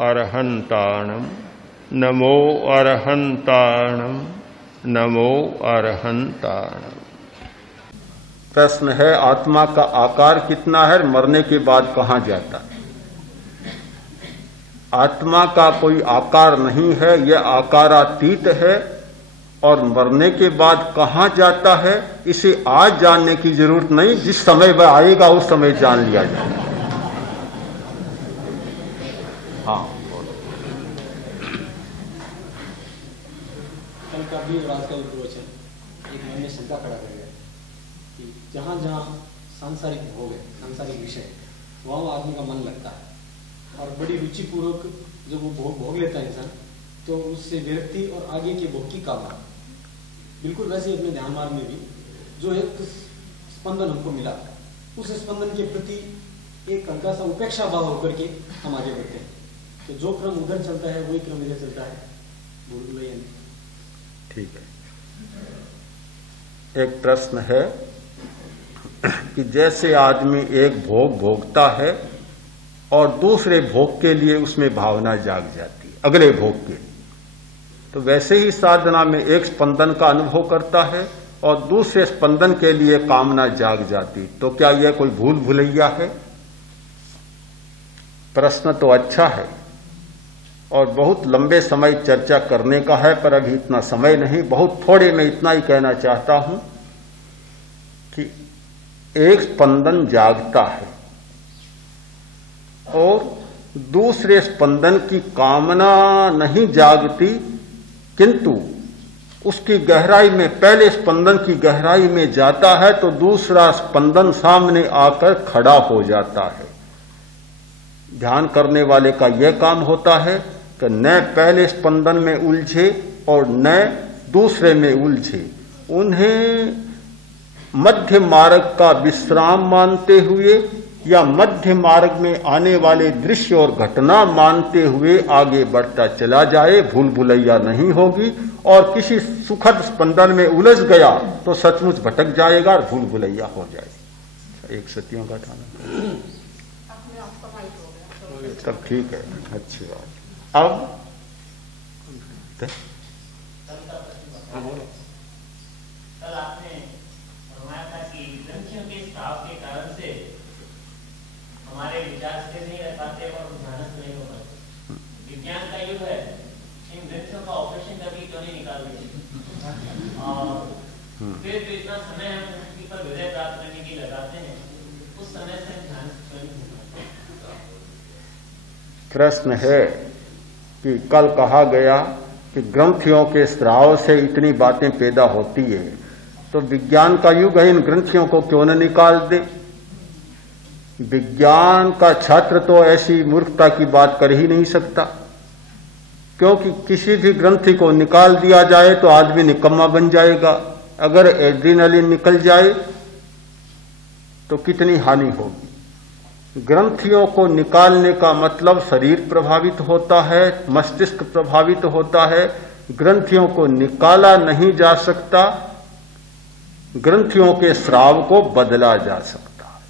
अरहंताणम नमो अरहंताणम नमो अरहंताणम। प्रश्न है, आत्मा का आकार कितना है, मरने के बाद कहां जाता है? आत्मा का कोई आकार नहीं है, यह आकारातीत है और मरने के बाद कहां जाता है इसे आज जानने की जरूरत नहीं, जिस समय वह आएगा उस समय जान लिया जाएगा। हाँ, कल का भी और आज का भी प्रवचन एक मन में शंका खड़ा कर गया कि जहाँ जहाँ सांसारिक भोग है, सांसारिक विषय, वहाँ आदमी का मन लगता है और बड़ी रुचिपूर्वक जब वो भोग लेता है इंसान, तो उससे विरक्ति और आगे के भोग की कामना। बिल्कुल वैसे अपने ध्यान मार्ग में भी जो एक स्पंदन हमको मिला, उस स्पंदन के प्रति एक हल्का सा उपेक्षा भाव होकर के हम आगे बढ़ते हैं। तो जो क्रम उधर चलता है वही क्रम इधर चलता है। ठीक है। एक प्रश्न है कि जैसे आदमी एक भोग भोगता है और दूसरे भोग के लिए उसमें भावना जाग जाती है, अगले भोग के लिए, तो वैसे ही साधना में एक स्पंदन का अनुभव करता है और दूसरे स्पंदन के लिए कामना जाग जाती, तो क्या यह कोई भूल भुलैया है? प्रश्न तो अच्छा है और बहुत लंबे समय चर्चा करने का है, पर अभी इतना समय नहीं। बहुत थोड़े में इतना ही कहना चाहता हूं कि एक स्पंदन जागता है और दूसरे स्पंदन की कामना नहीं जागती, किंतु उसकी गहराई में, पहले स्पंदन की गहराई में जाता है तो दूसरा स्पंदन सामने आकर खड़ा हो जाता है। ध्यान करने वाले का यह काम होता है कि न पहले स्पंदन में उलझे और न दूसरे में उलझे, उन्हें मध्य मार्ग का विश्राम मानते हुए या मध्य मार्ग में आने वाले दृश्य और घटना मानते हुए आगे बढ़ता चला जाए, भूल भुलैया नहीं होगी। और किसी सुखद स्पंदन में उलझ गया तो सचमुच भटक जाएगा और भूल भुलैया हो जाएगा। एक सतियों का ठाना तब ठीक है, अच्छी बात। अब कल आपने फरमाया था कि ग्रंथियों के स्राव के कारण से हमारे विचार स्थिर नहीं रह पाते और ध्यानस्थ नहीं हो पाते। विज्ञान का युग है, इन ग्रंथियों का ऑपरेशन कभी क्यों नहीं निकाल दिया? और फिर जो इतना समय हम उनकी पर विजय प्राप्त करने की लगाते हैं, उस समय से ध्यान क्यों नहीं हो पाते? प्रश्न है कि कल कहा गया कि ग्रंथियों के स्राव से इतनी बातें पैदा होती है, तो विज्ञान का युग है, इन ग्रंथियों को क्यों न निकाल दे? विज्ञान का छात्र तो ऐसी मूर्खता की बात कर ही नहीं सकता, क्योंकि किसी भी ग्रंथि को निकाल दिया जाए तो आदमी निकम्मा बन जाएगा। अगर एड्रीनलिन निकल जाए तो कितनी हानि होगी। ग्रंथियों को निकालने का मतलब शरीर प्रभावित होता है, मस्तिष्क प्रभावित होता है। ग्रंथियों को निकाला नहीं जा सकता, ग्रंथियों के स्राव को बदला जा सकता है।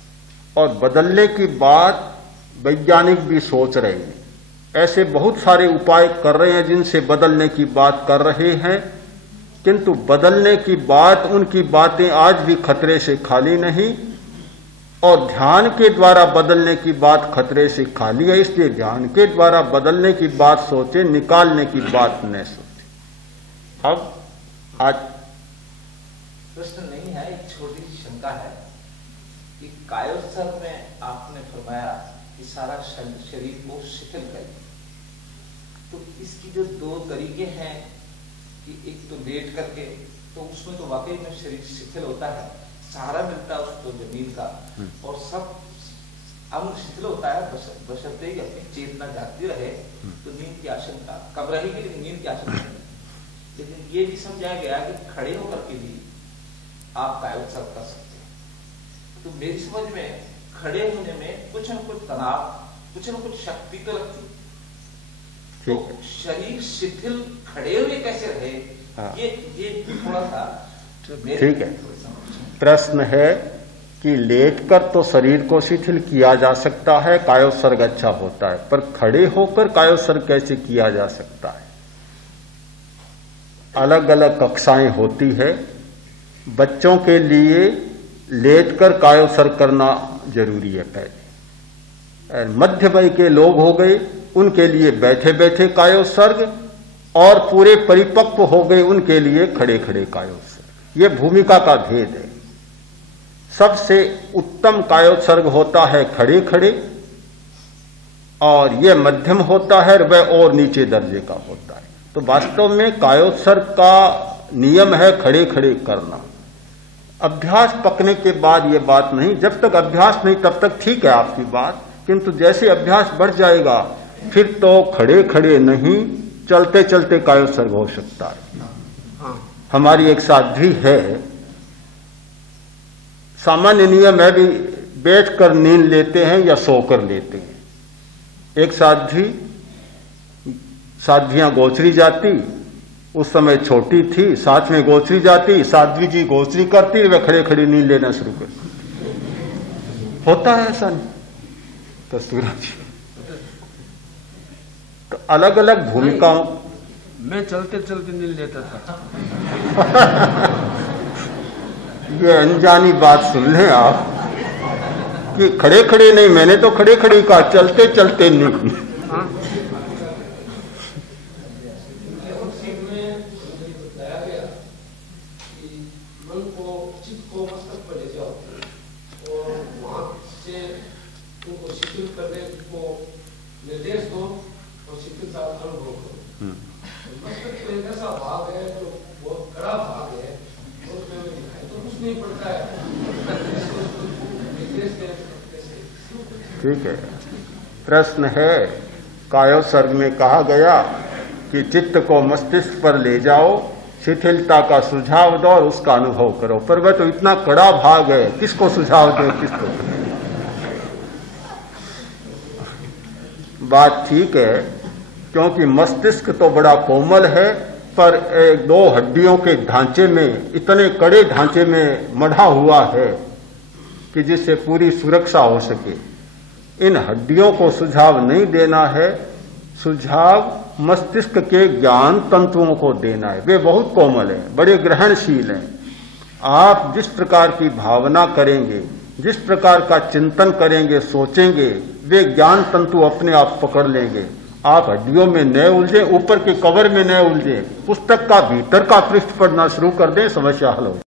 और बदलने की बात वैज्ञानिक भी सोच रहे हैं, ऐसे बहुत सारे उपाय कर रहे हैं जिनसे बदलने की बात कर रहे हैं, किंतु बदलने की बात, उनकी बातें आज भी खतरे से खाली नहीं। और ध्यान के द्वारा बदलने की बात खतरे से खाली है, इसलिए ध्यान के द्वारा बदलने की बात सोचे, निकालने की बात न सोचे। अब आज प्रश्न नहीं है, एक छोटी सी शंका है कि कायोत्सर्ग में आपने फरमाया कि सारा शरीर को शिथिल करें, तो इसकी जो दो तरीके हैं कि एक तो लेट करके, तो उसमें तो वाकई में शरीर शिथिल होता है, सहारा मिलता है उसको जमीन का, और सब अंग शिथिल होता है, बशर्ते ही अपनी चेतना जागती रहे तो नींद की आशंका कब रहेगी, लेकिन नींद की आशंका नहीं। लेकिन ये भी समझाया गया कि खड़े होकर के भी आप कायोत्सर्ग कर सकते हैं। तो मेरी समझ में खड़े होने में कुछ न कुछ तनाव, कुछ न कुछ शक्ति तो लगती, तो शरीर शिथिल खड़े हुए कैसे रहे, ये थोड़ा सा ठीक है। प्रश्न है कि लेटकर तो शरीर को शिथिल किया जा सकता है, कायोत्सर्ग अच्छा होता है, पर खड़े होकर कायोत्सर्ग कैसे किया जा सकता है? अलग अलग कक्षाएं होती है। बच्चों के लिए लेटकर कायोत्सर्ग करना जरूरी है पहले। मध्य वय के लोग हो गए, उनके लिए बैठे बैठे कायोत्सर्ग, और पूरे परिपक्व हो गए उनके लिए खड़े खड़े कायोत्सर्ग। ये भूमिका का भेद है। सबसे उत्तम कायोत्सर्ग होता है खड़े खड़े, और यह मध्यम होता है, वह और नीचे दर्जे का होता है। तो वास्तव में कायोत्सर्ग का नियम है खड़े खड़े करना। अभ्यास पकने के बाद यह बात नहीं, जब तक अभ्यास नहीं तब तक ठीक है आपकी बात, किंतु जैसे अभ्यास बढ़ जाएगा फिर तो खड़े खड़े नहीं, चलते चलते कायोत्सर्ग हो सकता है। हमारी एक साध्वी है, सामान्य नियम है भी बैठकर नींद लेते हैं या सोकर लेते हैं। एक साध्वियां गोचरी जाती, उस समय छोटी थी, साथ में गोचरी जाती, साध्वी जी गोचरी करती, वे खड़े खड़े नींद लेना शुरू करती। होता है ऐसा नहीं कस्तूरा जी? तो अलग अलग भूमिकाओं। मैं चलते चलते नींद लेता था। ये अनजानी बात सुन लें आप कि खड़े खड़े नहीं, मैंने तो खड़े खड़े कहा, चलते चलते नहीं। निर्देश दो और शिथिल सा अनुभव करो। मस्तक तो एक ऐसा भाग है जो बहुत कड़ा भाग है, उसमें दिखाई तो कुछ नहीं पड़ता है। ठीक है। प्रश्न है, कायोत्सर्ग में कहा गया कि चित्त को मस्तिष्क पर ले जाओ, शिथिलता का सुझाव दो और उसका अनुभव करो, पर वह तो इतना कड़ा भाग है, किसको सुझाव दे, किसको? बात ठीक है, क्योंकि मस्तिष्क तो बड़ा कोमल है, पर एक दो हड्डियों के ढांचे में, इतने कड़े ढांचे में मढ़ा हुआ है कि जिससे पूरी सुरक्षा हो सके। इन हड्डियों को सुझाव नहीं देना है, सुझाव मस्तिष्क के ज्ञान तंतुओं को देना है। वे बहुत कोमल हैं, बड़े ग्रहणशील हैं। आप जिस प्रकार की भावना करेंगे, जिस प्रकार का चिंतन करेंगे, सोचेंगे, वे ज्ञान तंतु अपने आप पकड़ लेंगे। आप हड्डियों में न उलझे, ऊपर के कवर में न उलझे, पुस्तक का भीतर का पृष्ठ पढ़ना शुरू कर दें, समस्या हल हो।